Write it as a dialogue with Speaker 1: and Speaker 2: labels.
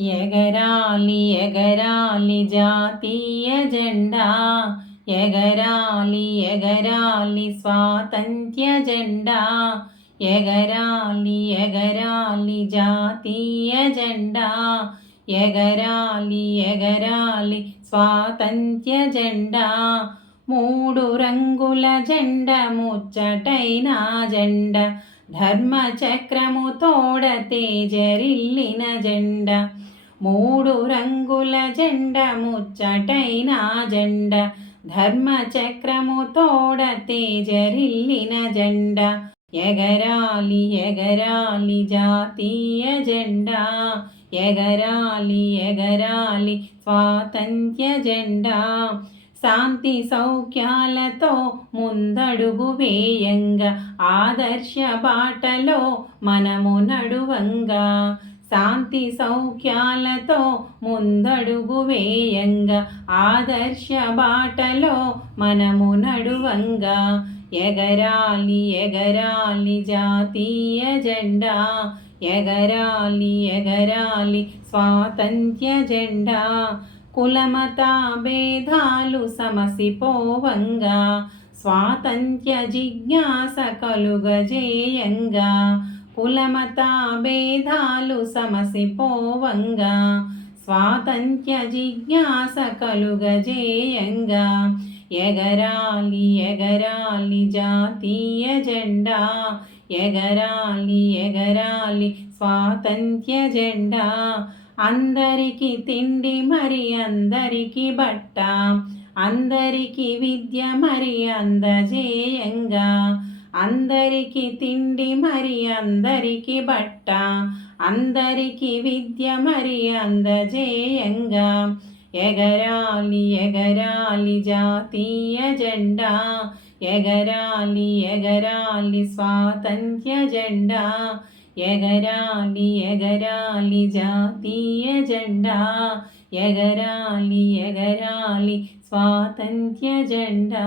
Speaker 1: ఎగరాలి ఎగరాలి జాతీయ జెండా. ఎగరాలి ఎగరాలి స్వాతంత్య జెండా. ఎగరాలి ఎగరాలి జాతీయ జెండా. ఎగరాలి ఎగరాలి స్వాతంత్య జెండా. మూడు రంగుల జెండ ముచ్చటైన జెండ. ధర్మచక్రము తోడ తేజరిల్లిన జెండ. మూడు రంగుల జెండ ముచ్చటైన జెండ ధర్మ చక్రము తోడ తేజరిల్లిన జెండ ఎగరాలి ఎగరాలి జాతీయ జెండా ఎగరాలి ఎగరాలి స్వాతంత్య జెండా. శాంతి సౌఖ్యాలతో ముందడుగు వేయంగా ఆదర్శ బాటలో మనము నడువంగా. శాంతి సౌఖ్యాలతో ముందడుగు వేయంగా ఆదర్శ బాటలో మనము నడువంగా. ఎగరాలి ఎగరాలి జాతీయ జెండా ఎగరాలి ఎగరాలి స్వాతంత్య జెండా. కులమతా భేదాలు సమసిపోవంగా స్వాతంత్య జిజ్ఞాస కలుగజేయంగా. కులమత భేదాలు సమసిపోవంగా స్వాతంత్య జిజ్ఞాస కలుగజేయంగా ఎగరాలి ఎగరాలి జాతీయ జెండా ఎగరాలి ఎగరాలి స్వాతంత్య జెండా. అందరికీ తిండి మరి అందరికీ బట్ట అందరికీ విద్య మరి అందజేయంగా అందరికీ తిండి మరి అందరికీ బట్ట అందరికీ విద్య మరి అందజేయంగా. ఎగరాలి ఎగరాలి జాతీయ జెండా ఎగరాలి ఎగరాలి స్వాతంత్య జెండా ఎగరాలి ఎగరాలి జాతీయ జెండా ఎగరాలి ఎగరాలి స్వాతంత్య జెండా.